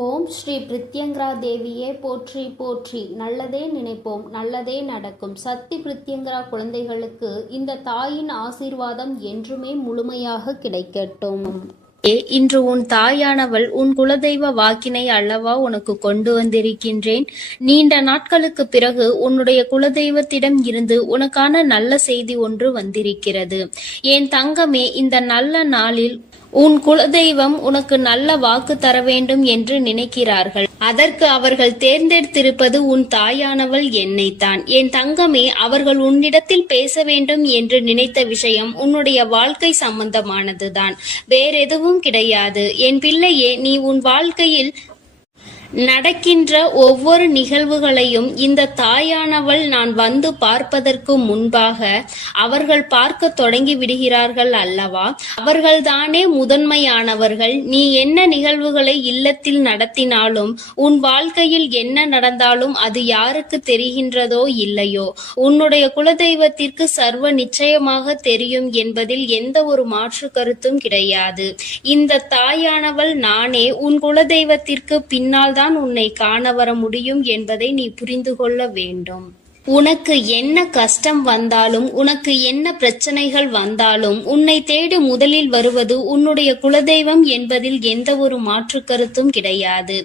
ஓம் ஸ்ரீ பிரித்யங்கரா தேவியே போற்றி போற்றி. நல்லதே நினைப்போம், நல்லதே நடக்கும். சக்தி பிரித்யங்கரா குழந்தைகளுக்கு இந்த தாயின் ஆசீர்வாதம் என்றுமே முழுமையாக கிடைக்கட்டும். இன்று உன் தாயானவள் உன் குலதெய்வ வாக்கினை அல்லவா உனக்கு கொண்டு வந்திருக்கின்றேன். நீண்ட நாட்களுக்கு பிறகு உன்னுடைய குலதெய்வத்திடம் இருந்து உனக்கான நல்ல செய்தி ஒன்று வந்திருக்கிறது. என் தங்கமே, இந்த நல்ல நாளில் உன் குலதெய்வம் உனக்கு நல்ல வாக்கு தர வேண்டும் என்று நினைக்கிறார்கள். அதற்கு அவர்கள் தேர்ந்தெடுத்திருப்பது உன் தாயானவள் என்னைத்தான். என் தங்கமே, அவர்கள் உன்னிடத்தில் பேச வேண்டும் என்று நினைத்த விஷயம் உன்னுடைய வாழ்க்கை சம்பந்தமானதுதான், வேறெதுவும் கிடையாது. என் பிள்ளையே, நீ உன் வாழ்க்கையில் நடக்கின்ற ஒவ்வொரு நிகழ்வுகளையும் இந்த தாயானவள் நான் வந்து பார்ப்பதற்கு முன்பாக அவர்கள் பார்க்க தொடங்கி விடுகிறார்கள் அல்லவா? அவர்கள்தானே முதன்மையானவர்கள். நீ என்ன நிகழ்வுகளை இல்லத்தில் நடத்தினாலும், உன் வாழ்க்கையில் என்ன நடந்தாலும் அது யாருக்கு தெரிகின்றதோ இல்லையோ, உன்னுடைய குலதெய்வத்திற்கு சர்வ நிச்சயமாக தெரியும் என்பதில் எந்த ஒரு மாற்று கருத்தும் கிடையாது. இந்த தாயானவள் நானே உன் குலதெய்வத்திற்கு பின்னால் உன்னை காண வர முடியும் என்பதை நீ புரிந்து கொள்ள வேண்டும். உனக்கு என்ன கஷ்டம் வந்தாலும், உனக்கு என்ன பிரச்சனைகள் வந்தாலும், உன்னை தேடி முதலில் வருவது உன்னுடைய குலதெய்வம் என்பதில் எந்த ஒரு மாற்று கருத்தும் கிடையாது.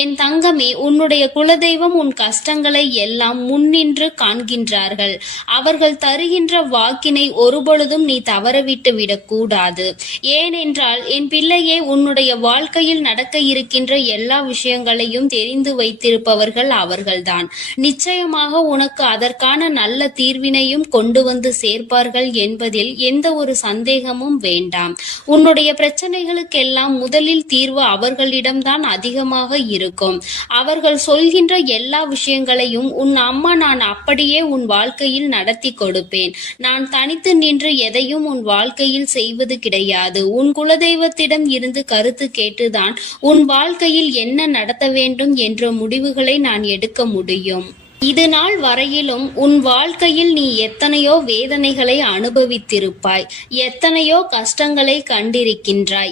என் தங்கமே, உன்னுடைய குலதெய்வம் உன் கஷ்டங்களை எல்லாம் முன்னின்று காண்கின்றார்கள். அவர்கள் தருகின்ற வாக்கினை ஒருபொழுதும் நீ தவறவிட்டு விடக்கூடாது. ஏனென்றால் என் பிள்ளையே, உன்னுடைய வாழ்க்கையில் நடக்க இருக்கின்ற எல்லா விஷயங்களையும் தெரிந்து வைத்திருப்பவர்கள் அவர்கள்தான். நிச்சயமாக உனக்கு அதற்கான நல்ல தீர்வினையும் கொண்டு வந்து சேர்ப்பார்கள் என்பதில் எந்த ஒரு சந்தேகமும் வேண்டாம். உன்னுடைய பிரச்சனைகளுக்கெல்லாம் முதலில் தீர்வு அவர்களிடம்தான் அதிகமாக இருக்கும். அவர்கள் சொல்கின்ற எல்லா விஷயங்களையும் உன் அம்மா நான் அப்படியே உன் வாழ்க்கையில் நடத்தி கொடுப்பேன். நான் தனித்து நின்று எதையும் உன் வாழ்க்கையில் செய்வது கிடையாது. உன் குலதெய்வத்திடம் இருந்து கருத்து கேட்டுதான் உன் வாழ்க்கையில் என்ன நடத்த வேண்டும் என்ற முடிவுகளை நான் எடுக்க முடியும். இது நாள் வரையிலும் உன் வாழ்க்கையில் நீ எத்தனையோ வேதனைகளை அனுபவித்திருப்பாய், எத்தனையோ கஷ்டங்களை கண்டிருக்கின்றாய்,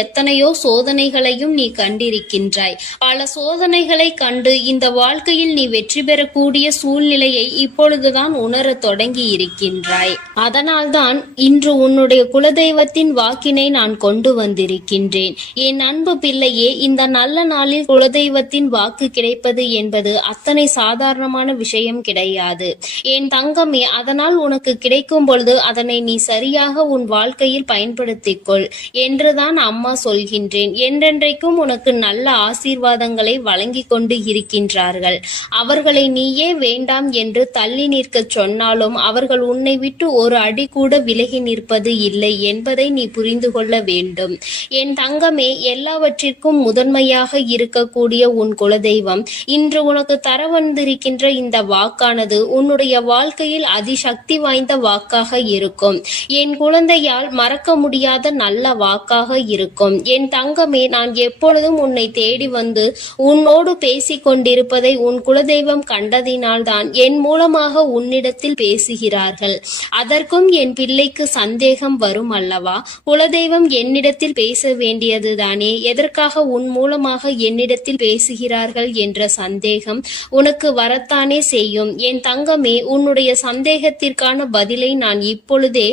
எத்தனையோ சோதனைகளையும் நீ கண்டிருக்கின்றாய். பல சோதனைகளை கண்டு இந்த வாழ்க்கையில் நீ வெற்றி பெறக்கூடிய சூழ்நிலையை இப்பொழுதுதான் உணர தொடங்கி இருக்கின்றாய். அதனால்தான் இன்று உன்னுடைய குலதெய்வத்தின் வாக்கினை நான் கொண்டு வந்திருக்கின்றேன். என் அன்பு பிள்ளையே, இந்த நல்ல நாளில் குலதெய்வத்தின் வாக்கு கிடைப்பது என்பது அத்தனை சாதாரண விஷயம் கிடையாது என் தங்கமே. அதனால் உனக்கு கிடைக்கும் பொழுது அதனை நீ சரியாக உன் வாழ்க்கையில் பயன்படுத்திக் கொள் என்றுதான் அம்மா சொல்கின்றேன். என்றென்றைக்கும் உனக்கு நல்ல ஆசீர்வாதங்களை வழங்கி கொண்டு இருக்கின்றார்கள். அவர்களை நீயே வேண்டாம் என்று தள்ளி நிற்க சொன்னாலும் அவர்கள் உன்னை விட்டு ஒரு அடி கூட விலகி நிற்பது இல்லை என்பதை நீ புரிந்து கொள்ள வேண்டும். என் தங்கமே, எல்லாவற்றிற்கும் முதன்மையாக இருக்கக்கூடிய உன் குலதெய்வம் இன்று உனக்கு தர வந்திருக்கின்ற இந்த வாக்கானது உன்னுடைய வாழ்க்கையில் அதிசக்தி வாய்ந்த வாக்காக இருக்கும். என் குழந்தையால் மறக்க முடியாத நல்ல வாக்காக இருக்கும். என் தங்கமே, நான் எப்பொழுதும் உன்னை தேடி வந்து உன்னோடு பேசிக் கொண்டிருப்பதை உன் குலதெய்வம் கண்டதினால்தான் என் மூலமாக உன்னிடத்தில் பேசுகிறார்கள். அதற்கும் என் பிள்ளைக்கு சந்தேகம் வரும் அல்லவா? குலதெய்வம் என்னிடத்தில் பேச வேண்டியதுதானே, எதற்காக உன் மூலமாக என்னிடத்தில் பேசுகிறார்கள் என்ற சந்தேகம் உனக்கு வரத்தானே செய்யும். என் தங்கமே, உன்னுடைய சந்தேகத்திற்கான பதிலை நான் இப்பொழுதே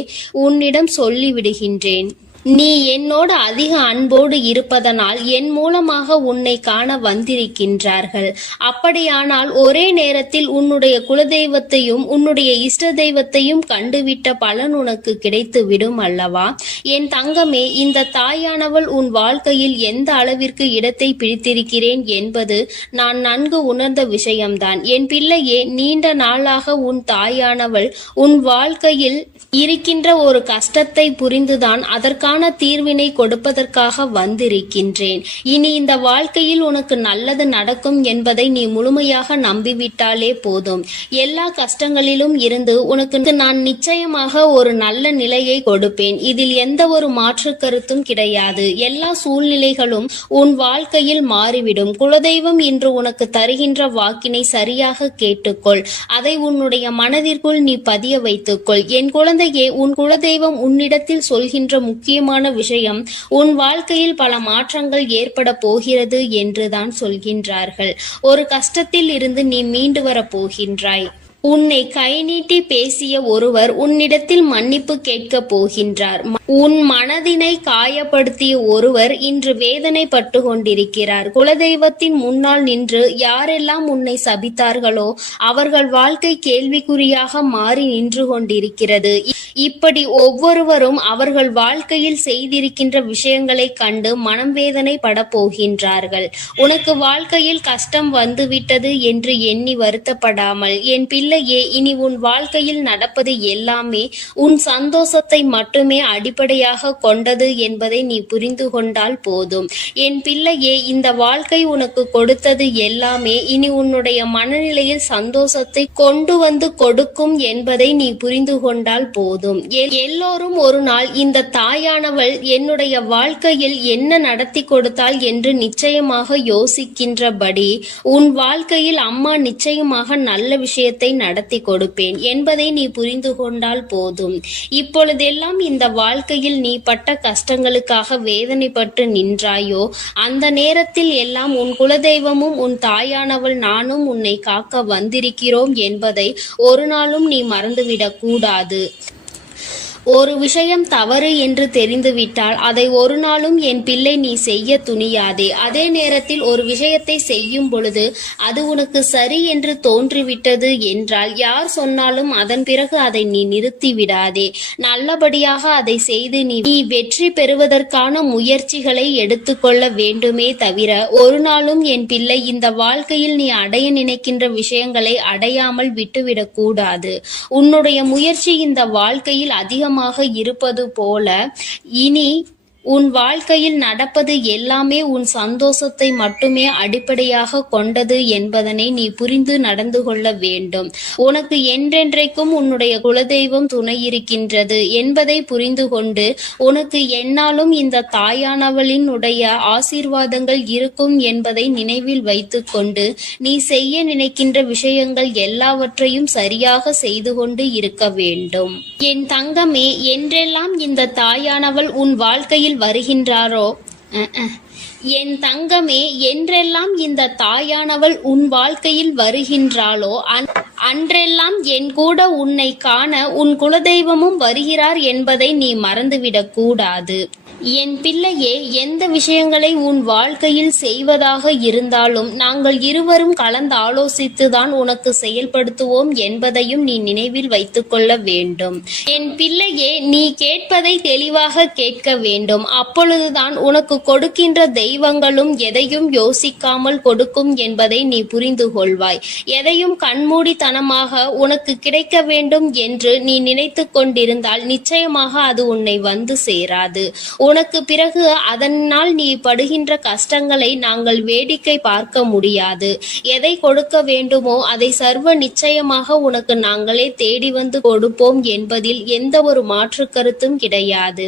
உன்னிடம் சொல்லிவிடுகின்றேன். நீ என்னோடு அதிக அன்போடு இருப்பதனால் என் மூலமாக உன்னை காண வந்திருக்கின்றார்கள். அப்படியானால் ஒரே நேரத்தில் உன்னுடைய குலதெய்வத்தையும் உன்னுடைய இஷ்ட தெய்வத்தையும் கண்டுவிட்ட பலன் உனக்கு கிடைத்து விடும் அல்லவா? என் தங்கமே, இந்த தாயானவள் உன் வாழ்க்கையில் எந்த அளவிற்கு இடத்தை பிடித்திருக்கிறேன் என்பது நான் நன்கு உணர்ந்த விஷயம்தான். என் பிள்ளையே, நீண்ட நாளாக உன் தாயானவள் உன் வாழ்க்கையில் இருக்கின்ற ஒரு கஷ்டத்தை புரிந்துதான் அதற்கான தீர்வினை கொடுப்பதற்காக வந்திருக்கின்றேன். இனி இந்த வாழ்க்கையில் உனக்கு நல்லது நடக்கும் என்பதை நீ முழுமையாக நம்பிவிட்டாலே போதும். எல்லா கஷ்டங்களிலும் இருந்து உனக்கு நான் நிச்சயமாக ஒரு நல்ல நிலையை கொடுப்பேன். இதில் எந்த ஒரு மாற்று கருத்தும் கிடையாது. எல்லா சூழ்நிலைகளும் உன் வாழ்க்கையில் மாறிவிடும். குலதெய்வம் இன்று உனக்கு தருகின்ற வாக்கினை சரியாக கேட்டுக்கொள். அதை உன்னுடைய மனதிற்குள் நீ பதிய வைத்துக்கொள். என் குழந்தையே, உன் குலதெய்வம் உன்னிடத்தில் சொல்கின்ற முக்கிய முக்கியமான விஷயம், உன் வாழ்க்கையில் பல மாற்றங்கள் ஏற்பட போகிறது என்றுதான் சொல்கின்றார்கள். ஒரு கஷ்டத்தில் இருந்து நீ மீண்டு வரப் போகின்றாய். உன்னை கை நீட்டி பேசிய ஒருவர் உன்னிடத்தில் மன்னிப்பு கேட்கப் போகின்றார். உன் மனதினை காயப்படுத்திய ஒருவர் இன்று வேதனைப்பட்டு கொண்டிருக்கிறார். குலதெய்வத்தின் முன்னால் நின்று யாரெல்லாம் உன்னை சபித்தார்களோ அவர்கள் வாழ்க்கை கேள்விக்குறியாக மாறி நின்று கொண்டிருக்கிறது. இப்படி ஒவ்வொருவரும் அவர்கள் வாழ்க்கையில் செய்திருக்கின்ற விஷயங்களை கண்டு மனம் வேதனை பட போகின்றார்கள். உனக்கு வாழ்க்கையில் கஷ்டம் வந்துவிட்டது என்று எண்ணி வருத்தப்படாமல், என் பிள்ளையே, இனி உன் வாழ்க்கையில் நடப்பது எல்லாமே உன் சந்தோஷத்தை மட்டுமே அடிப்படையாக கொண்டது என்பதை நீ புரிந்து கொண்டால் போதும். என் பிள்ளையே, இந்த வாழ்க்கை உனக்கு கொடுத்தது எல்லாமே இனி உன்னுடைய மனநிலையில் சந்தோஷத்தை கொண்டு வந்து கொடுக்கும் என்பதை நீ புரிந்து கொண்டால் போதும். எல்லோரும் ஒரு நாள் இந்த தாயானவள் என்னுடைய வாழ்க்கையில் என்ன நடத்தி கொடுத்தாள் என்று நிச்சயமாக யோசிக்கின்றபடி உன் வாழ்க்கையில் அம்மா நிச்சயமாக நல்ல விஷயத்தை நடத்தி கொடுப்பேன் என்பதை நீ புரிந்து கொண்டால் போதும். இப்பொழுதெல்லாம் இந்த வாழ்க்கையில் நீ பட்ட கஷ்டங்களுக்காக வேதனைப்பட்டு நின்றாயோ, அந்த நேரத்தில் எல்லாம் உன் குலதெய்வமும் உன் தாயானவள் நானும் உன்னை காக்க வந்திருக்கிறோம் என்பதை ஒரு நாளும் நீ மறந்துவிடக் கூடாது. ஒரு விஷயம் தவறு என்று தெரிந்துவிட்டால் அதை ஒரு நாளும் என் பிள்ளை நீ செய்ய துணியாதே. அதே நேரத்தில் ஒரு விஷயத்தை செய்யும் பொழுது அது உனக்கு சரி என்று தோன்றிவிட்டது என்றால் யார் சொன்னாலும் அதன் பிறகு அதை நீ நிறுத்தி விடாதே. நல்லபடியாக அதை செய்து நீ வெற்றி பெறுவதற்கான முயற்சிகளை எடுத்துக்கொள்ள வேண்டுமே தவிர ஒரு நாளும் என் பிள்ளை இந்த வாழ்க்கையில் நீ அடைய நினைக்கின்ற விஷயங்களை அடையாமல் விட்டுவிடக் கூடாது. உன்னுடைய முயற்சி இந்த வாழ்க்கையில் அதிகமாக இருப்பது போல இனி உன் வாழ்க்கையில் நடப்பது எல்லாமே உன் சந்தோஷத்தை மட்டுமே அடிப்படையாக கொண்டது என்பதனை நீ புரிந்து நடந்து கொள்ள வேண்டும். உனக்கு என்றென்றைக்கும் உன்னுடைய குலதெய்வம் துணை இருக்கின்றது என்பதை புரிந்து கொண்டு உனக்கு என்னாலும் இந்த தாயானவளின் உடைய ஆசீர்வாதங்கள் இருக்கும் என்பதை நினைவில் வைத்துக்கொண்டு நீ செய்ய நினைக்கின்ற விஷயங்கள் எல்லாவற்றையும் சரியாக செய்து கொண்டு இருக்க வேண்டும். என் தங்கமே, என்றெல்லாம் இந்த தாயானவள் உன் வாழ்க்கையில் வருகின்றாரோ என் தங்கமே, என்றெல்லாம் இந்த தாயானவள் உன் வாழ்க்கையில் வருகின்றாளோ அன்றெல்லாம் என் கூட உன்னை காண உன் குலதெய்வமும் வருகிறார் என்பதை நீ மறந்துவிடக் கூடாது. என் பிள்ளையே, எந்த விஷயங்களை உன் வாழ்க்கையில் செய்வதாக இருந்தாலும் நாங்கள் இருவரும் கலந்து ஆலோசித்துதான் உனக்கு செயல்படுத்துவோம் என்பதையும் நீ நினைவில் வைத்துக்கொள்ள வேண்டும். என் பிள்ளையே, நீ கேட்பதை தெளிவாக கேட்க வேண்டும். அப்பொழுதுதான் உனக்கு கொடுக்கின்ற தெய்வங்களும் எதையும் யோசிக்காமல் கொடுக்கும் என்பதை நீ புரிந்து கொள்வாய். எதையும் கண்மூடித்தனமாக உனக்கு கிடைக்க வேண்டும் என்று நீ நினைத்து கொண்டிருந்தால் நிச்சயமாக அது உன்னை வந்து சேராது. உனக்கு பிறகு அதனால் நீ படுகின்ற கஷ்டங்களை நாங்கள் வேடிக்கை பார்க்க முடியாது. எதை கொடுக்க வேண்டுமோ அதை சர்வ நிச்சயமாக உனக்கு நாங்களே தேடி வந்து கொடுப்போம் என்பதில் எந்த ஒரு மாற்று கருத்தும் கிடையாது.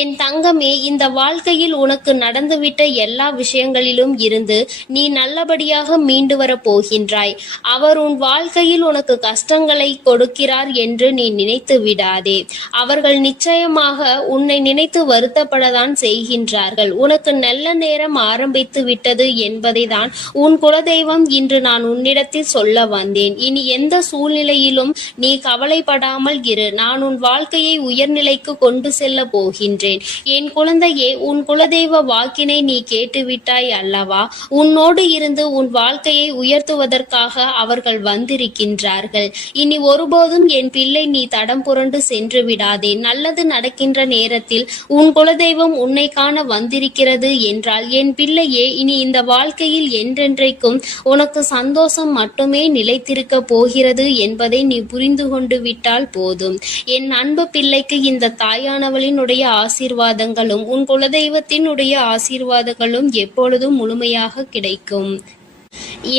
என் தங்கமே, இந்த வாழ்க்கையில் உனக்கு நடந்துவிட்ட எல்லா விஷயங்களிலும் இருந்து நீ நல்லபடியாக மீண்டு வர போகின்றாய். அவர் உன் வாழ்க்கையில் உனக்கு கஷ்டங்களை கொடுக்கிறார் என்று நீ நினைத்து விடாதே. அவர்கள் நிச்சயமாக உன்னை நினைத்து வருத்தப்பட தான் செய்கின்றார்கள். உனக்கு நல்ல நேரம் ஆரம்பித்து விட்டது என்பதை தான் உன் குலதெய்வம் இன்று நான் உன்னிடத்தில் சொல்ல வந்தேன். இனி எந்த சூழ்நிலையிலும் நீ கவலைப்படாமல் இரு. நான் உன் வாழ்க்கையை உயர்நிலைக்கு கொண்டு செல்ல போகின்றேன். என் குழந்தையே, உன் குலதெய்வ வாக்கினை நீ கேட்டுவிட்டாய் அல்லவா? உன்னோடு இருந்து உன் வாழ்க்கையை உயர்த்துவதற்காக அவர்கள் வந்திருக்கின்றார்கள். இனி ஒருபோதும் என் பிள்ளை நீ தடம் புரண்டு சென்று விடாதே. நல்லது நடக்கின்ற நேரத்தில் உன் குலதெய்வம் உன்னை காண வந்திருக்கிறது என்றால் என் பிள்ளையே, இனி இந்த வாழ்க்கையில் என்றென்றைக்கும் உனக்கு சந்தோஷம் மட்டுமே நிலைத்திருக்க போகிறது என்பதை நீ புரிந்து கொண்டு விட்டால் போதும். என் அன்பு பிள்ளைக்கு இந்த தாயானவளினுடைய ஆசீர்வாதங்களும் உன் குலதெய்வத்தினுடைய ஆசீர்வாதங்களும் எப்பொழுதும் முழுமையாக கிடைக்கும்.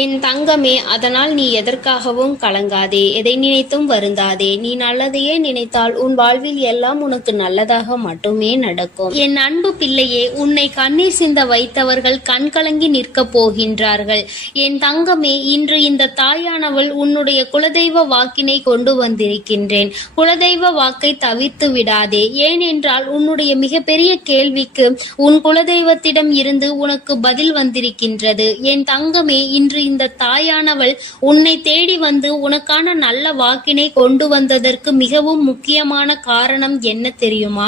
என் தங்கமே, அதனால் நீ எதற்காகவும் கலங்காதே, எதை நினைத்தும் வருந்தாதே. நீ நல்லதையே நினைத்தால் உன் வாழ்வில் எல்லாம் உனக்கு நல்லதாக மட்டுமே நடக்கும். என் அன்பு பிள்ளையே, உன்னை கண்ணீர் சிந்த வைத்தவர்கள் கண் கலங்கி நிற்கப் போகின்றார்கள். என் தங்கமே, இன்று இந்த தாயானவள் உன்னுடைய குலதெய்வ வாக்கினை கொண்டு வந்திருக்கின்றேன். குலதெய்வ வாக்கை தவிர்த்து விடாதே. ஏனென்றால் உன்னுடைய மிகப்பெரிய கேள்விக்கு உன் குலதெய்வத்திடம் இருந்து உனக்கு பதில் வந்திருக்கின்றது. என் தங்கமே, இன்று இந்த தாயானவள் உன்னை தேடி வந்து உனக்கான நல்ல வாக்கினை கொண்டு வந்ததற்கு மிகவும் முக்கியமான காரணம் என்ன தெரியுமா?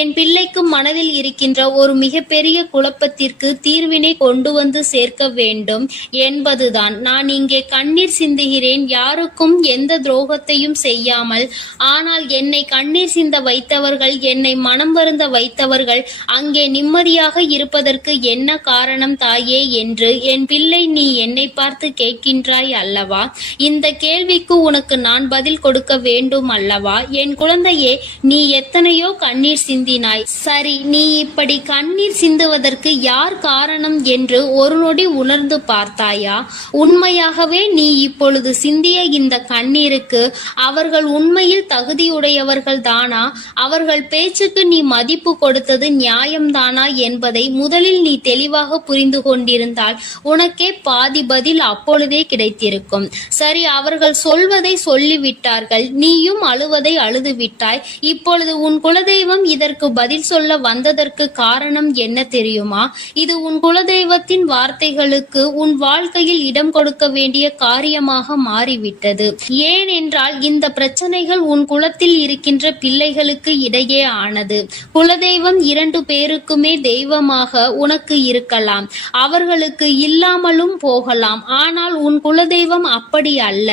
என் பிள்ளைக்கு மனதில் இருக்கின்ற ஒரு மிகப்பெரிய குழப்பத்திற்கு தீர்வினை கொண்டு வந்து சேர்க்க வேண்டும் என்பதுதான். நான் இங்கே கண்ணீர் சிந்துகிறேன், யாருக்கும் எந்த துரோகத்தையும் செய்யாமல். ஆனால் என்னை கண்ணீர் சிந்த வைத்தவர்கள், என்னை மனம் வருந்த வைத்தவர்கள் அங்கே நிம்மதியாக இருப்பதற்கு என்ன காரணம் தாயே என்று என் பிள்ளை நீ என்னை பார்த்து கேட்கின்றாய் அல்லவா? இந்த கேள்விக்கு உனக்கு நான் பதில் கொடுக்க வேண்டும் அல்லவா? என் குழந்தையே, நீ எத்தனையோ கண்ணீர் சிந்தினாய். சரி, நீ இப்படி கண்ணீர் சிந்துவதற்கு யார் காரணம் என்று ஒரு நொடி உணர்ந்து பார்த்தாயா? உண்மையாகவே நீ இப்பொழுது சிந்திய இந்த கண்ணீருக்கு அவர்கள் உண்மையில் தகுதியுடையவர்கள் தானா? அவர்கள் பேச்சுக்கு நீ மதிப்பு கொடுத்தது நியாயம்தானா என்பதை முதலில் நீ தெளிவாக புரிந்து கொண்டிருந்தால் உனக்கே பாதி பதில் அப்பொழுதே கிடைத்திருக்கும். சரி, அவர்கள் சொல்வதை சொல்லிவிட்டார்கள், நீயும் அழுவதை அழுது விட்டாய். இப்பொழுது உன் குலதெய்வம் இதற்கு பதில் சொல்ல வந்ததற்கு காரணம் என்ன தெரியுமா? இது உன் குலதெய்வத்தின் வார்த்தைகளுக்கு உன் வாழ்க்கையில் இடம் கொடுக்க வேண்டிய காரியமாக மாறிவிட்டது. ஏனென்றால் இந்த பிரச்சனைகள் உன் குலத்தில் இருக்கின்ற பிள்ளைகளுக்கு இடையே ஆனது. குலதெய்வம் 2 பேருக்குமே தெய்வமாக உனக்கு இருக்கலாம், அவர்களுக்கு இல்லாமலும் போகலாம். ஆனால் உன் குலதெய்வம் அப்படி அல்ல.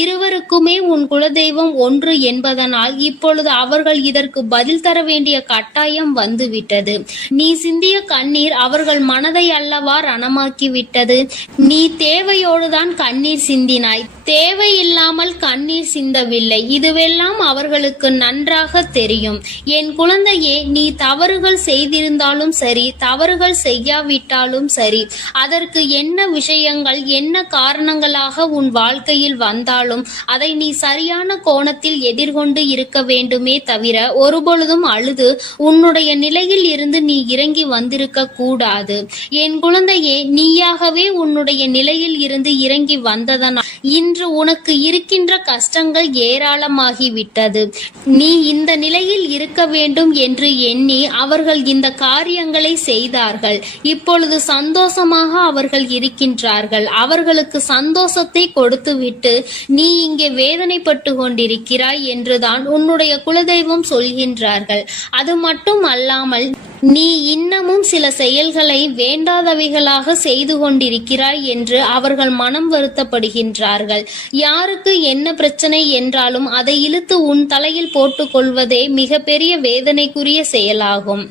இருவருக்குமே உன் குலதெய்வம் ஒன்று என்பதனால் இப்பொழுது அவர்கள் இதற்கு பதில் தர வேண்டிய கட்டாயம் வந்துவிட்டது. நீ சிந்திய கண்ணீர் அவர்கள் மனதை அல்லவா ரணமாக்கி விட்டது. நீ தேவையோடுதான் கண்ணீர் சிந்தினாய், தேவையில்லாமல் கண்ணீர் சிந்தவில்லை. இதுவெல்லாம் அவர்களுக்கு நன்றாக தெரியும். என் குழந்தையே, நீ தவறுகள் செய்திருந்தாலும் சரி, தவறுகள் செய்யாவிட்டாலும் சரி, அதற்கு என்ன விஷயங்கள் என்ன காரணங்களாக உன் வாழ்க்கையில் வந்தாலும் அதை நீ சரியான கோணத்தில் எதிர்கொண்டு இருக்க வேண்டுமே தவிர ஒருபொழுதும் அழுது உன்னுடைய நிலையில் இருந்து நீ இறங்கி வந்திருக்க கூடாது. என் குழந்தையே, நீயாகவே உன்னுடைய நிலையில் இருந்து இறங்கி வந்ததனால் இன்று உனக்கு இருக்கின்ற கஷ்டங்கள் ஏராளமாகிவிட்டது. நீ இந்த நிலையில் இருக்க வேண்டும் என்று எண்ணி அவர்கள் இந்த காரியங்களை செய்தார்கள். இப்பொழுது சந்தோஷமாக அவர்கள் இருக்கின்றார்கள். அவர்களுக்கு சந்தோஷத்தை கொடுத்துவிட்டு நீ இங்கே வேதனைப்பட்டு கொண்டிருக்கிறாய் என்றுதான் உன்னுடைய குலதெய்வம் சொல்கின்றார்கள். அது மட்டும் அல்லாமல் நீ இன்னமும் சில செயல்களை வேண்டாதவைகளாக செய்து கொண்டிருக்கிறாய் என்று அவர்கள் மனம் வருத்தப்படுகின்றார்கள். யாருக்கு என்ன பிரச்சனை என்றாலும் அதை இழுத்து உன் தலையில் போட்டுக் கொள்வதே மிகப்பெரிய வேதனைக்குரிய செயலாகும்.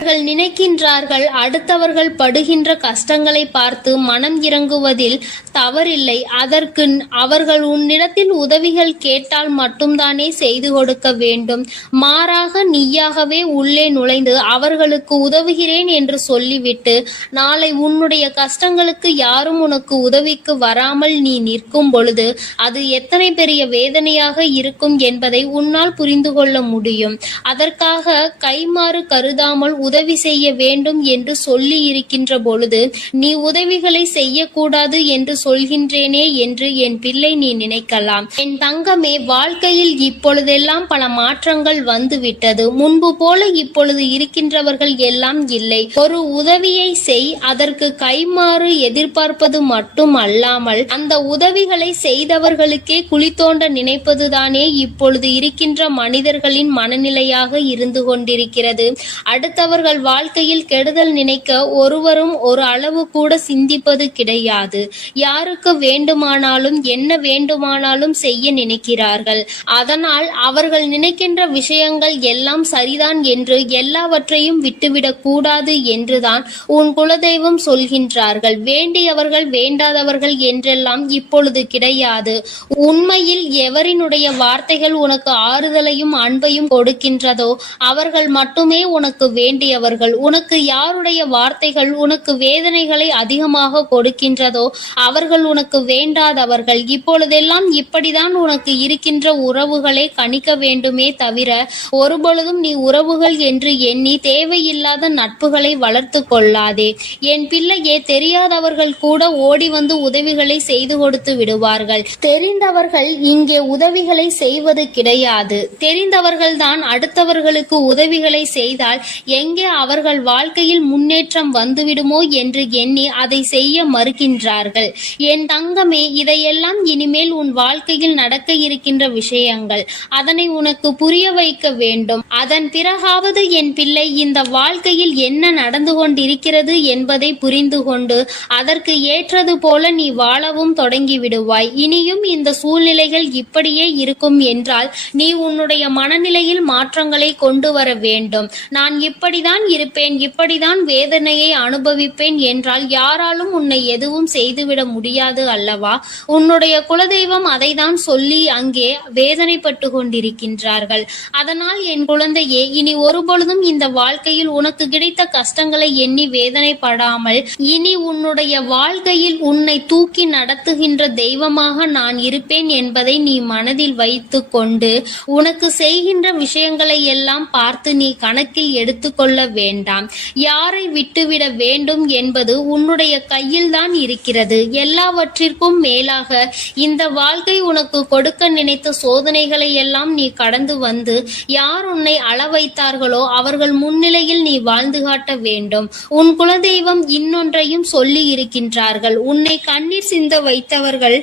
அவர்கள் நினைக்கின்றார்கள், அடுத்தவர்கள் படுகின்ற கஷ்டங்களை பார்த்து மனம் இறங்குவதில் தவறில்லை. அதற்கு அவர்கள் உன்னிடத்தில் உதவிகள் கேட்டால் மட்டும்தானே செய்து கொடுக்க வேண்டும். மாறாக நீயாகவே உள்ளே நுழைந்து அவர்களுக்கு உதவுகிறேன் என்று சொல்லிவிட்டு நாளை உன்னுடைய கஷ்டங்களுக்கு யாரும் உனக்கு உதவிக்கு வராமல் நீ நிற்கும் பொழுது அது எத்தனை பெரிய வேதனையாக இருக்கும் என்பதை உன்னால் புரிந்து கொள்ள முடியும். அதற்காக கைமாறு கருதாமல் உதவி செய்ய வேண்டும் என்று சொல்லி இருக்கின்ற பொழுது நீ உதவிகளை செய்யக்கூடாது என்று சொல்கின்றேனே என்று என் பிள்ளை நீ நினைக்கலாம். என் தங்கமே, வாழ்க்கையில் இப்பொழுதெல்லாம் பல மாற்றங்கள் வந்துவிட்டது. முன்பு போல இப்பொழுது இருக்கின்றவர்கள் எல்லாம் இல்லை. ஒரு உதவியை செய், அதற்கு கைமாறு எதிர்பார்ப்பது மட்டும் அல்லாமல் அந்த உதவிகளை செய்தவர்களுக்கே குழி தோண்ட நினைப்பதுதானே இப்பொழுது இருக்கின்ற மனிதர்களின் மனநிலையாக இருந்து கொண்டிருக்கிறது. அடுத்தவர்கள் வாழ்க்கையில் கெடுதல் நினைக்க ஒருவரும் ஒரு அளவு கூட சிந்திப்பது கிடையாது. யாருக்கு வேண்டுமானாலும் என்ன வேண்டுமானாலும் செய்ய நினைக்கிறார்கள். அதனால் அவர்கள் நினைக்கின்ற விஷயங்கள் எல்லாம் சரிதான் என்று எல்லாவற்றையும் விட்டுவிடக் கூடாது என்றுதான் உன் குலதெய்வம் சொல்கின்றார்கள். வேண்டியவர்கள் வேண்டாதவர்கள் என்றெல்லாம் இப்பொழுது கிடையாது. உண்மையில் எவரினுடைய வார்த்தைகள் உனக்கு ஆறுதலையும் அன்பையும் கொடுக்கின்றதோ அவர்கள் மட்டுமே உனக்கு வேண்டிய யாருடையவர்கள், உனக்கு யாருடைய வார்த்தைகள் உனக்கு வேதனைகளை அதிகமாக கொடுக்கின்றதோ அவர்கள் உனக்கு வேண்டாதவர்கள். இப்பொழுதெல்லாம் இப்படிதான் உனக்கு இருக்கின்ற உறவுகளை கணிக்க வேண்டுமே தவிர ஒருபொழுதும் நீ உறவுகள் என்று எண்ணி தேவையில்லாத நட்புகளை வளர்த்து கொள்ளாதே. என் பிள்ளையே, தெரியாதவர்கள் கூட ஓடி வந்து உதவிகளை செய்து கொடுத்து விடுவார்கள். தெரிந்தவர்கள் இங்கே உதவிகளை செய்வது கிடையாது. தெரிந்தவர்கள் தான் அடுத்தவர்களுக்கு உதவிகளை செய்தால் எங்கே அவர்கள் வாழ்க்கையில் முன்னேற்றம் வந்துவிடுமோ என்று எண்ணி அதை செய்ய மறுக்கின்றார்கள். என் தங்கமே, இதையெல்லாம் இனிமேல் உன் வாழ்க்கையில் நடக்க இருக்கின்ற விஷயங்கள். அதனை உனக்கு புரிய வைக்க வேண்டும். அதன் பிறகாவது என் பிள்ளை இந்த வாழ்க்கையில் என்ன நடந்து கொண்டிருக்கிறது என்பதை புரிந்து கொண்டு அதற்கு ஏற்றது போல நீ வாழவும் தொடங்கி விடுவாய். இனியும் இந்த சூழ்நிலைகள் இப்படியே இருக்கும் என்றால் நீ உன்னுடைய மனநிலையில் மாற்றங்களை கொண்டு வர வேண்டும். நான் இப்படிதான் இருப்பேன், இப்படிதான் வேதனையை அனுபவிப்பேன் என்றால் யாராலும் உன்னை எதுவும் செய்துவிட முடியாது அல்லவா? உன்னுடைய குலதெய்வம் அதை தான் சொல்லி அங்கே வேதனைப்பட்டு கொண்டிருக்கின்றார்கள். அதனால் என் குழந்தையே, இனி ஒருபொழுதும் இந்த வாழ்க்கையில் உனக்கு கிடைத்த கஷ்டங்களை எண்ணி வேதனைப்படாமல் இனி உன்னுடைய வாழ்க்கையில் உன்னை தூக்கி நடத்துகின்ற தெய்வமாக நான் இருப்பேன் என்பதை நீ மனதில் வைத்து கொண்டு உனக்கு செய்கின்ற விஷயங்களை எல்லாம் பார்த்து நீ கணக்கில் எடுத்துக்கொள்ள வேண்டாம். யாரை விட்டுவிட வேண்டும் என்பது உன்னுடைய கையில் தான் இருக்கிறது. எல்லாவற்றிற்கும் மேலாக இந்த வாழ்க்கை உனக்கு கொடுக்க நினைத்த சோதனைகளை எல்லாம் நீ கடந்து வந்து யார் உன்னை அள வைத்தார்களோ அவர்கள் முன்னிலையில் நீ வாழ்ந்து காட்ட வேண்டும். உன் குலதெய்வம் இன்னொன்றையும் சொல்லி இருக்கின்றார்கள். உன்னை கண்ணீர் சிந்த வைத்தவர்கள்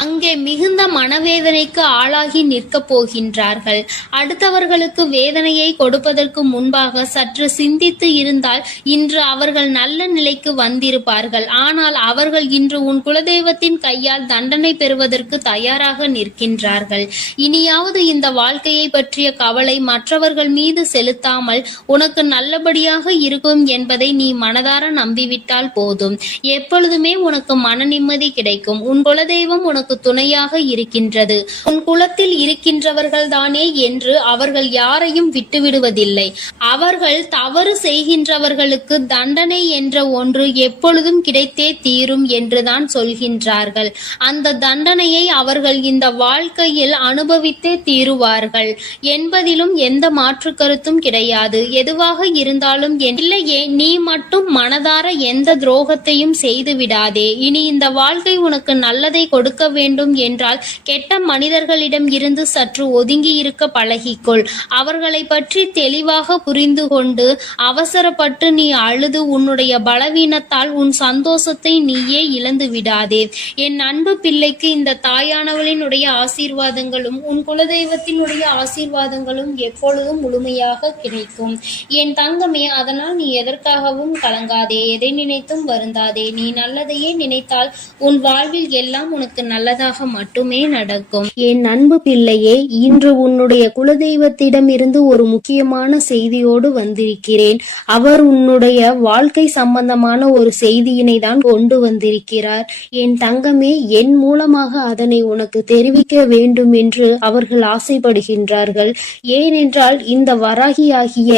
அங்கே மிகுந்த மனவேதனைக்கு ஆளாகி நிற்கப் போகின்றார்கள். அடுத்தவர்களுக்கு வேதனையை கொடுப்பதற்கு முன்பாக சற்று சிந்தித்து இருந்தால் இன்று அவர்கள் நல்ல நிலைக்கு வந்திருப்பார்கள். ஆனால் அவர்கள் இன்று உன் குலதெய்வத்தின் கையால் தண்டனை பெறுவதற்கு தயாராக நிற்கின்றார்கள். இனியாவது இந்த வாழ்க்கையை பற்றிய கவலை மற்றவர்கள் மீது செலுத்தாமல் உனக்கு நல்லபடியாக இருக்கும் என்பதை நீ மனதார நம்பிவிட்டால் போதும். எப்பொழுதுமே உனக்கு மன நிம்மதி கிடைக்கும். உன் குலதெய்வம் உனக்கு துணையாக இருக்கின்றது. உன் குலத்தில் இருக்கின்றவர்கள் தானே என்று அவர்கள் யாரையும் விட்டுவிடுவதில்லை. அவர்கள் தவறு செய்கின்றவர்களுக்கு தண்டனை என்ற ஒன்று எப்பொழுதும் கிடைத்தே தீரும் என்றுதான் சொல்கின்றார்கள். அந்த தண்டனையை அவர்கள் இந்த வாழ்க்கையில் அனுபவித்தே தீருவார்கள் என்பதிலும் எந்த மாற்று கருத்தும் கிடையாது. எதுவாக இருந்தாலும் இல்லையே, நீ மட்டும் மனதார எந்த துரோகத்தையும் செய்து விடாதே. இனி இந்த வாழ்க்கை உனக்கு நல்லதை கொடுக்க வேண்டும் என்றால் கெட்ட மனிதர்களிடம் இருந்து சற்று ஒதுங்கி இருக்க பழகிக்கொள். அவர்களை பற்றி தெளிவாக புரிந்து கொண்டு அவசரப்பட்டு நீ அழுது உன்னுடைய பலவீனத்தால் உன் சந்தோஷத்தை நீயே இழந்து விடாதே. என் அன்பு பிள்ளைக்கு இந்த தாயானவளினுடைய ஆசீர்வாதங்களும் உன் குலதெய்வத்தினுடைய ஆசீர்வாதங்களும் எப்பொழுதும் முழுமையாக கிடைக்கும். என் தங்கமே, அதனால் நீ எதற்காகவும் கலங்காதே, எதை நினைத்தும் வருந்தாதே. நீ நல்லதையே நினைத்தால் உன் வாழ்வில் எல்லாம் உனக்கு நல்லதாக மட்டுமே நடக்கும். என் அன்பு பிள்ளையே, இன்று உன்னுடைய குலதெய்வத்திடம் இருந்து ஒரு முக்கியமான செய்தியோடு வந்திருக்கிறேன். அவர் உன்னுடைய வாழ்க்கை சம்பந்தமான ஒரு செய்தியினை தான் கொண்டு வந்திருக்கிறார். என் தங்கமே, என் மூலமாக அதனை உனக்கு தெரிவிக்க வேண்டும் என்று அவர்கள் ஆசைப்படுகின்றார்கள். ஏனென்றால் இந்த வராகியாகிய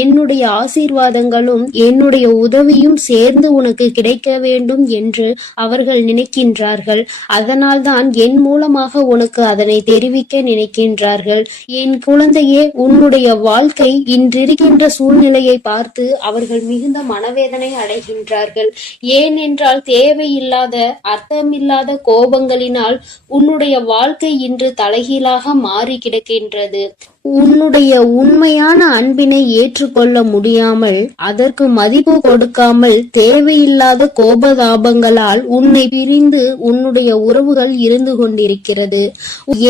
என்னுடைய ஆசீர்வாதங்களும் என்னுடைய உதவியும் சேர்ந்து உனக்கு கிடைக்க வேண்டும் என்று அவர்கள் நினைக்கின்றார்கள். அதனால்தான் என் மூலமாக உனக்கு அதனை தெரிவிக்க நினைக்கின்றார்கள். என் குழந்தையே, உன்னுடைய வாழ்க்கை இன்றிருக்கின்ற சூழ்நிலையை பார்த்து அவர்கள் மிகுந்த மனவேதனை அடைகின்றார்கள். ஏனென்றால் தேவையில்லாத அர்த்தமில்லாத கோபங்களினால் உன்னுடைய வாழ்க்கை இன்று தலைகீழாக மாறி கிடக்கின்றது. உன்னுடைய உண்மையான அன்பினை ஏற்றுக்கொள்ள முடியாமல் அதற்கு மதிப்பு கொடுக்காமல் தேவையில்லாத கோபதாபங்களால் உன்னை பிரிந்து உன்னுடைய உறவுகள் இருந்து கொண்டிருக்கிறது.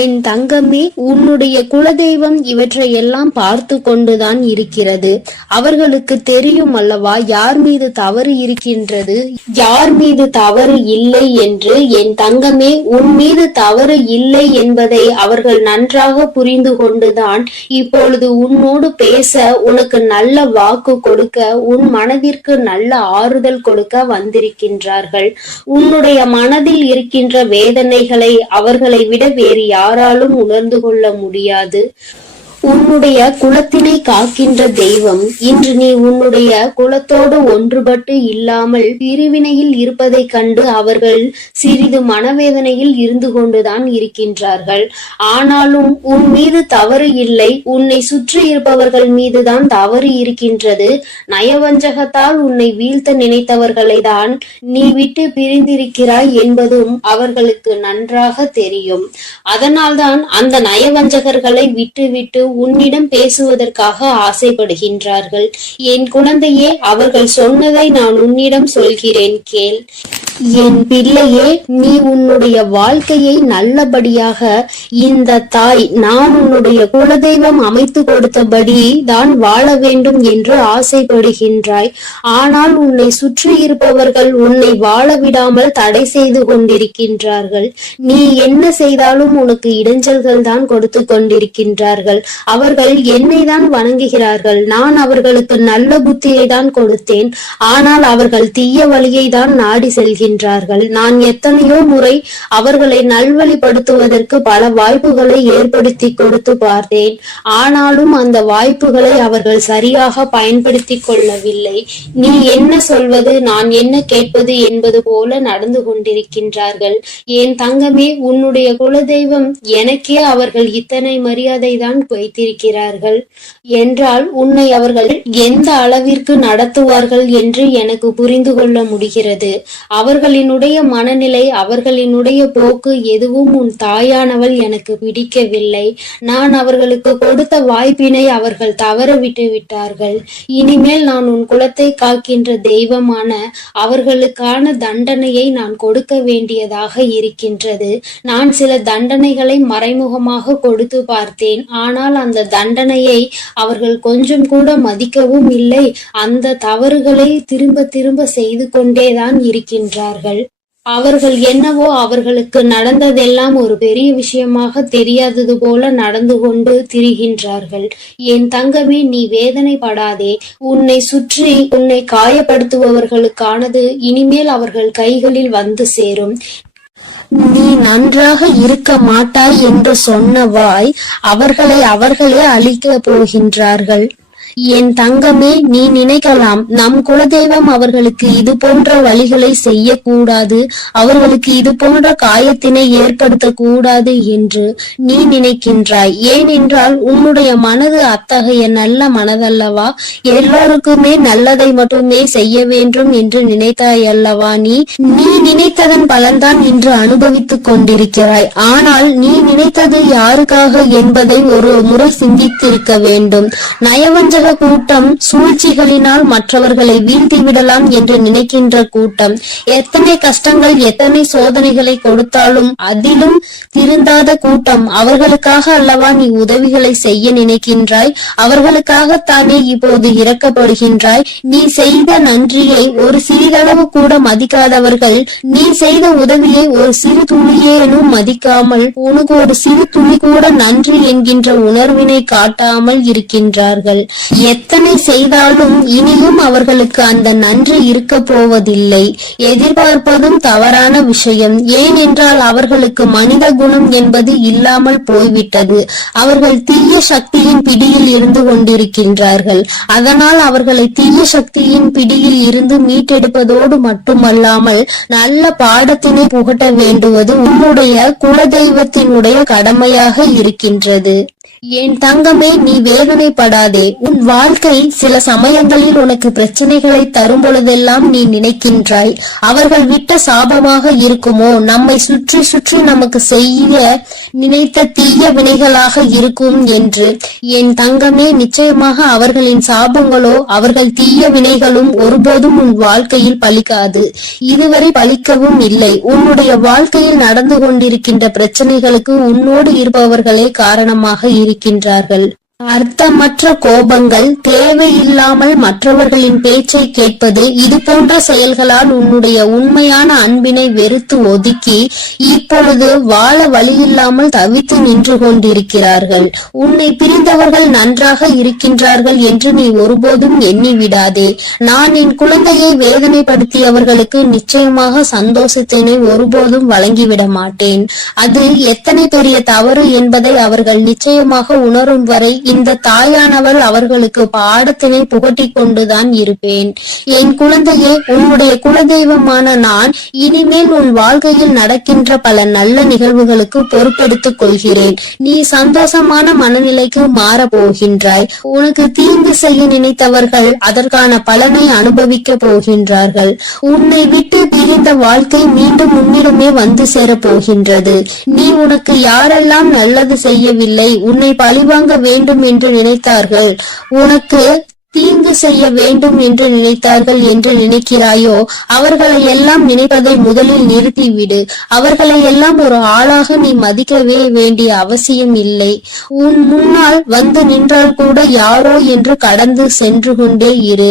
என் தங்கமே, உன்னுடைய குலதெய்வம் இவற்றை எல்லாம் பார்த்து கொண்டுதான் இருக்கிறது. அவர்களுக்கு தெரியும் அல்லவா யார் மீது தவறு இருக்கின்றது, யார் மீது தவறு இல்லை என்று. என் தங்கமே, உன் மீது தவறு இல்லை என்பதை அவர்கள் நன்றாக புரிந்து கொண்டுதான் இப்பொழுது உன்னோடு பேச, உனக்கு நல்ல வாக்கு கொடுக்க, உன் மனதிற்கு நல்ல ஆறுதல் கொடுக்க வந்திருக்கின்றார்கள். உன்னுடைய மனதில் இருக்கின்ற வேதனைகளை அவர்களை விட வேறு யாராலும் உணர்ந்து கொள்ள முடியாது. உன்னுடைய குலத்தினை காக்கின்ற தெய்வம் இன்று நீ உன்னுடைய குலத்தோடு ஒன்றுபட்டு இல்லாமல் பிரிவினையில் இருப்பதைக் கண்டு அவர்கள் சிறிது மனவேதனையில் இருந்து கொண்டுதான் இருக்கின்றார்கள். ஆனாலும் உன் மீது தவறு இல்லை, உன்னை சுற்றி இருப்பவர்கள் மீதுதான் தவறு இருக்கின்றது. நயவஞ்சகத்தால் உன்னை வீழ்த்த நினைத்தவர்களை தான் நீ விட்டு பிரிந்திருக்கிறாய் என்பதும் அவர்களுக்கு நன்றாக தெரியும். அதனால்தான் அந்த நயவஞ்சகர்களை விட்டுவிட்டு உன்னிடம் பேசுவதற்காக ஆசைப்படுகின்றார்கள். என் குழந்தையே, அவர்கள் சொன்னதை நான் உன்னிடம் சொல்கிறேன், கேள். என் பிள்ளையே, நீ உன்னுடைய வாழ்க்கையை நல்லபடியாக இந்த தாய் நான் உன்னுடைய குலதெய்வம் அமைத்து கொடுத்தபடி தான் வாழ வேண்டும் என்று ஆசைப்படுகின்றாய். ஆனால் உன்னை சுற்றி இருப்பவர்கள் உன்னை வாழ விடாமல் தடை செய்து கொண்டிருக்கின்றார்கள். நீ என்ன செய்தாலும் உனக்கு இடைஞ்சல்கள் தான் கொடுத்து கொண்டிருக்கின்றார்கள். அவர்கள் என்னை தான் வணங்குகிறார்கள். நான் அவர்களுக்கு நல்ல புத்தியை தான் கொடுத்தேன். ஆனால் அவர்கள் தீய வழியை தான் நாடி செல்கின்றார்கள். நான் எத்தனையோ முறை அவர்களை நல்வழிப்படுத்துவதற்கு பல வாய்ப்புகளை ஏற்படுத்தி கொடுத்து பார்த்தேன். ஆனாலும் அந்த வாய்ப்புகளை அவர்கள் சரியாக பயன்படுத்தி கொள்ளவில்லை. நீ என்ன சொல்வது, நான் என்ன கேட்பது என்பது போல நடந்து கொண்டிருக்கின்றார்கள். என் தங்கமே, உன்னுடைய குலதெய்வம் எனக்கே அவர்கள் இத்தனை மரியாதை தான் வைத்திருக்கிறார்கள் என்றால் உன்னை அவர்கள் எந்த அளவிற்கு நடத்துவார்கள் என்று எனக்கு புரிந்து கொள்ள முடிகிறது. அவர்களினுடைய மனநிலை, அவர்களினுடைய போக்கு எதுவும் உன் தாயானவள் எனக்கு பிடிக்கவில்லை. நான் அவர்களுக்கு கொடுத்த வாய்ப்பினை அவர்கள் தவற விட்டு விட்டார்கள். இனிமேல் நான் உன் குலத்தை காக்கின்ற தெய்வமான அவர்களுக்கான தண்டனையை நான் கொடுக்க வேண்டியதாக இருக்கின்றது. நான் சில தண்டனைகளை மறைமுகமாக கொடுத்து பார்த்தேன். ஆனால் அந்த தண்டனையை அவர்கள் கொஞ்சம் கூட மதிக்கவும் இல்லை. அந்த தவறுகளை திரும்ப திரும்ப செய்து கொண்டேதான் இருக்கின்றார்கள். அவர்கள் என்னவோ அவர்களுக்கு நடந்ததெல்லாம் ஒரு பெரிய விஷயமாக தெரியாதது போல நடந்து கொண்டு திரிகின்றார்கள். என் தங்கமே, நீ வேதனைப்படாதே. உன்னை சுற்றி உன்னை காயப்படுத்துபவர்களுக்கானது இனிமேல் அவர்கள் கைகளில் வந்து சேரும். நீ நன்றாக இருக்க மாட்டாய் என்று சொன்ன வாய் அவர்களை அவர்களே அழிக்க போகின்றார்கள். என் தங்கமே, நீ நினைக்கலாம் நம் குலதெய்வம் அவர்களுக்கு இது போன்ற வழிகளை செய்யக்கூடாது, அவர்களுக்கு இது போன்ற காயத்தினை ஏற்படுத்த கூடாது என்று நீ நினைக்கின்றாய். ஏனென்றால் உன்னுடைய மனது அத்தகைய நல்ல மனதல்லவா? எல்லோருக்குமே நல்லதை மட்டுமே செய்ய வேண்டும் என்று நினைத்தாய் அல்லவா? நீ நினைத்ததன் பலன்தான் இன்று அனுபவித்துக் கொண்டிருக்கிறாய். ஆனால் நீ நினைத்தது யாருக்காக என்பதை ஒரு முறை சிந்தித்திருக்க வேண்டும். நயவஞ்சக கூட்டம் சூழ்ச்சிகளினால் மற்றவர்களை வீழ்த்தி விடலாம் என்று நினைக்கின்ற கூட்டம். எத்தனை கஷ்டங்கள் எத்தனை சோதனைகளை கொடுத்தாலும் அதிலும் திருந்தாத கூட்டம். அவர்களுக்காக அல்லவா நீ உதவிகளை செய்ய நினைக்கின்றாய்? அவர்களுக்காகத்தானே இப்போது இறக்கப்படுகின்றாய். நீ செய்த நன்றியை ஒரு சிறிதளவு கூட மதிக்காதவர்கள் நீ செய்த உதவியை ஒரு சிறு துளியேனும் மதிக்காமல் உனக்கு ஒரு சிறு துளி கூட நன்றி என்கின்ற உணர்வினை காட்டாமல் இருக்கின்றார்கள். எத்தனை செய்தாலும் இனியும் அவர்களுக்கு அந்த நன்றி இருக்க போவதில்லை. எதிர்பார்ப்பதும் தவறான விஷயம். ஏனென்றால் அவர்களுக்கு மனித குணம் என்பது இல்லாமல் போய்விட்டது. அவர்கள் தீய சக்தியின் பிடியில் இருந்து கொண்டிருக்கின்றார்கள். அதனால் அவர்களை தீய சக்தியின் பிடியில் இருந்து மீட்டெடுப்பதோடு மட்டுமல்லாமல் நல்ல பாடத்தினை புகட்ட வேண்டுவது உன்னுடைய குலதெய்வத்தினுடைய கடமையாக இருக்கின்றது. என் தங்கமே, நீ வேதனைப்படாதே. உன் வாழ்க்கை சில சமயங்களில் உனக்கு பிரச்சனைகளை தரும் பொழுதெல்லாம் நீ நினைக்கின்றாய், அவர்கள் விட்ட சாபமாக இருக்குமோ, நம்மை சுற்றி சுற்றி நமக்கு செய்ய நினைத்த தீய வினைகளாக இருக்கும் என்று. என் தங்கமே, நிச்சயமாக அவர்களின் சாபங்களோ அவர்கள் தீய வினைகளும் ஒருபோதும் உன் வாழ்க்கையில் பலிக்காது. இதுவரை பலிக்கவும் இல்லை. உன்னுடைய வாழ்க்கையில் நடந்து கொண்டிருக்கின்ற பிரச்சனைகளுக்கு உன்னோடு இருப்பவர்களே காரணமாக இருக்கின்றார்கள். அர்த்தமற்ற கோபங்கள், தேவையில்லாமல் மற்றவர்களின் பேச்சை கேட்பது, இது போன்ற செயல்களால் உன்னுடைய உண்மையான அன்பினை வெறுத்து ஒதுக்கி இப்பொழுது வாழ வழியில்லாமல் தவித்து நின்று கொண்டிருக்கிறார்கள். உன்னை பிரிந்தவர்கள் நன்றாக இருக்கின்றார்கள் என்று நீ ஒருபோதும் எண்ணி விடாதே. நான் என் குழந்தையை வேதனைப்படுத்தியவர்களுக்கு நிச்சயமாக சந்தோஷத்தினை ஒருபோதும் வழங்கிவிட மாட்டேன். அது எத்தனை பெரிய தவறு என்பதை அவர்கள் நிச்சயமாக உணரும் வரை இந்த தாயானவள் அவர்களுக்கு பாடத்தினை புகட்டிக் கொண்டுதான் இருப்பேன். என் குழந்தையே, உன்னுடைய குலதெய்வமான நான் இனிமேல் உன் வாழ்க்கையில் நடக்கின்ற பல நல்ல நிகழ்வுகளுக்கு பொறுப்பெடுத்துக் கொள்கிறேன். நீ சந்தோஷமான மனநிலைக்கு மாற போகின்றாய். உனக்கு தீங்கு செய்ய நினைத்தவர்கள் அதற்கான பலனை அனுபவிக்க போகின்றார்கள். உன்னை விட்டு பிரிந்த வாழ்க்கை மீண்டும் உன்னிடமே வந்து சேரப் போகின்றது. நீ உனக்கு யாரெல்லாம் நல்லது செய்யவில்லை, உன்னை பழிவாங்க வேண்டும் என்று நினைத்தார்கள், உனக்கு தீங்கு செய்ய வேண்டும் என்று நினைத்தார்கள் என்று நினைக்கிறாயோ, அவர்களை எல்லாம் நினைப்பதை முதலில் நிறுத்திவிடு. அவர்களை எல்லாம் ஒரு ஆளாக நீ மதிக்கவே வேண்டிய அவசியம் இல்லை. உன் முன்னால் வந்து நின்றால் கூட யாரோ என்று கடந்து சென்று கொண்டே இரு.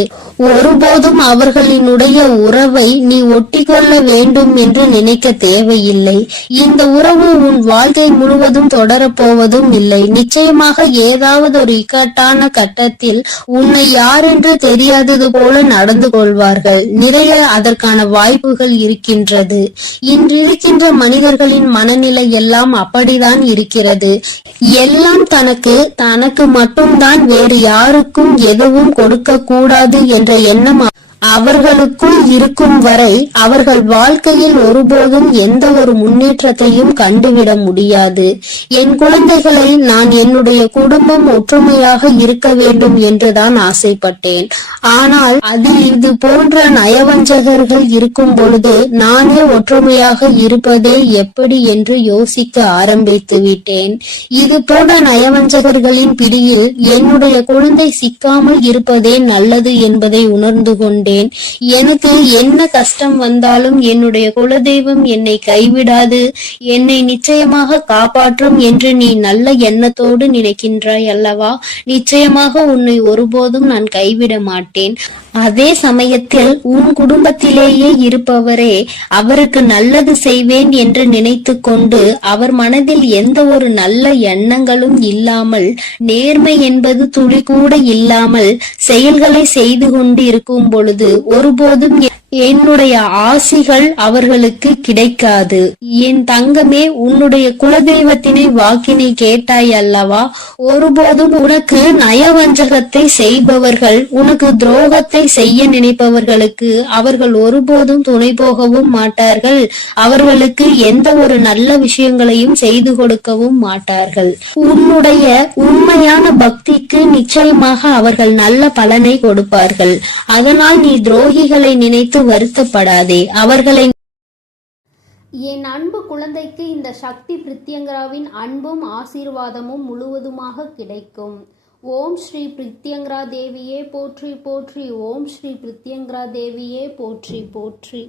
ஒருபோதும் அவர்களினுடைய உறவை நீ ஒட்டிக்கொள்ள வேண்டும் என்று நினைக்க தேவையில்லை. இந்த உறவு உன் வாழ்க்கை முழுவதும் தொடரப்போவதும் இல்லை. நிச்சயமாக ஏதாவது ஒரு இக்கட்டான கட்டத்தில் உன்னை யாரென்று தெரியாதது போல நடந்து கொள்வார்கள். நிறைய அதற்கான வாய்ப்புகள் இருக்கின்றது. இன்றிருக்கின்ற மனிதர்களின் மனநிலை எல்லாம் அப்படிதான் இருக்கிறது. எல்லாம் தனக்கு மட்டும்தான், வேறு யாருக்கும் எதுவும் கொடுக்க கூடாது என்ற எண்ணம் அவர்களுக்குள் இருக்கும் வரை அவர்கள் வாழ்க்கையில் ஒருபோதும் எந்த ஒரு முன்னேற்றத்தையும் கண்டுவிட முடியாது. என் குழந்தைகளை நான் என்னுடைய குடும்பம் ஒற்றுமையாக இருக்க வேண்டும் என்றுதான் ஆசைப்பட்டேன். ஆனால் அதில் இது போன்ற நயவஞ்சகர்கள் இருக்கும் பொழுது நானே ஒற்றுமையாக இருப்பதே எப்படி என்று யோசிக்க ஆரம்பித்து விட்டேன். இது போன்ற நயவஞ்சகர்களின் பிடியில் என்னுடைய குழந்தை சிக்காமல் இருப்பதே நல்லது என்பதை உணர்ந்து கொண்டேன். எனக்கு என்ன கஷ்டம் வந்தாலும் என்னுடைய குலதெய்வம் என்னை கைவிடாது, என்னை நிச்சயமாக காப்பாற்றும் என்று நீ நல்ல எண்ணத்தோடு நினைக்கின்றாய் அல்லவா? நிச்சயமாக உன்னை ஒருபோதும் நான் கைவிட மாட்டேன். அதே சமயத்தில் உன் குடும்பத்திலேயே இருப்பவரே அவருக்கு நல்லது செய்வேன் என்று நினைத்து கொண்டு அவர் மனதில் எந்த ஒரு நல்ல எண்ணங்களும் இல்லாமல், நேர்மை என்பது துளி கூட இல்லாமல் செயல்களை செய்து கொண்டு இருக்கும் பொழுது ஒருபோதும் என்னுடைய ஆசிகள் அவர்களுக்கு கிடைக்காது. என் தங்கமே, உன்னுடைய குலதெய்வத்தினை வாக்கினை கேட்டாய் அல்லவா? ஒருபோதும் உனக்கு நயவஞ்சகத்தை செய்பவர்கள், உனக்கு துரோகத்தை செய்ய நினைப்பவர்களுக்கு அவர்கள் ஒருபோதும் துணை போகவும் மாட்டார்கள். அவர்களுக்கு எந்த ஒரு நல்ல விஷயங்களையும் செய்து கொடுக்கவும் மாட்டார்கள். உன்னுடைய உண்மையான பக்திக்கு நிச்சயமாக அவர்கள் நல்ல பலனை கொடுப்பார்கள். அதனால் நீ துரோகிகளை நினைத்து வருத்தப்படாதே. அவர்களை என் அன்பு குழந்தைக்கு இந்த சக்தி பிரித்யங்கராவின் அன்பும் ஆசீர்வாதமும் முழுவதுமாக கிடைக்கும். ஓம் ஸ்ரீ பிரித்யங்கரா தேவியே போற்றி போற்றி. ஓம் ஸ்ரீ பிரித்யங்கரா தேவியே போற்றி போற்றி.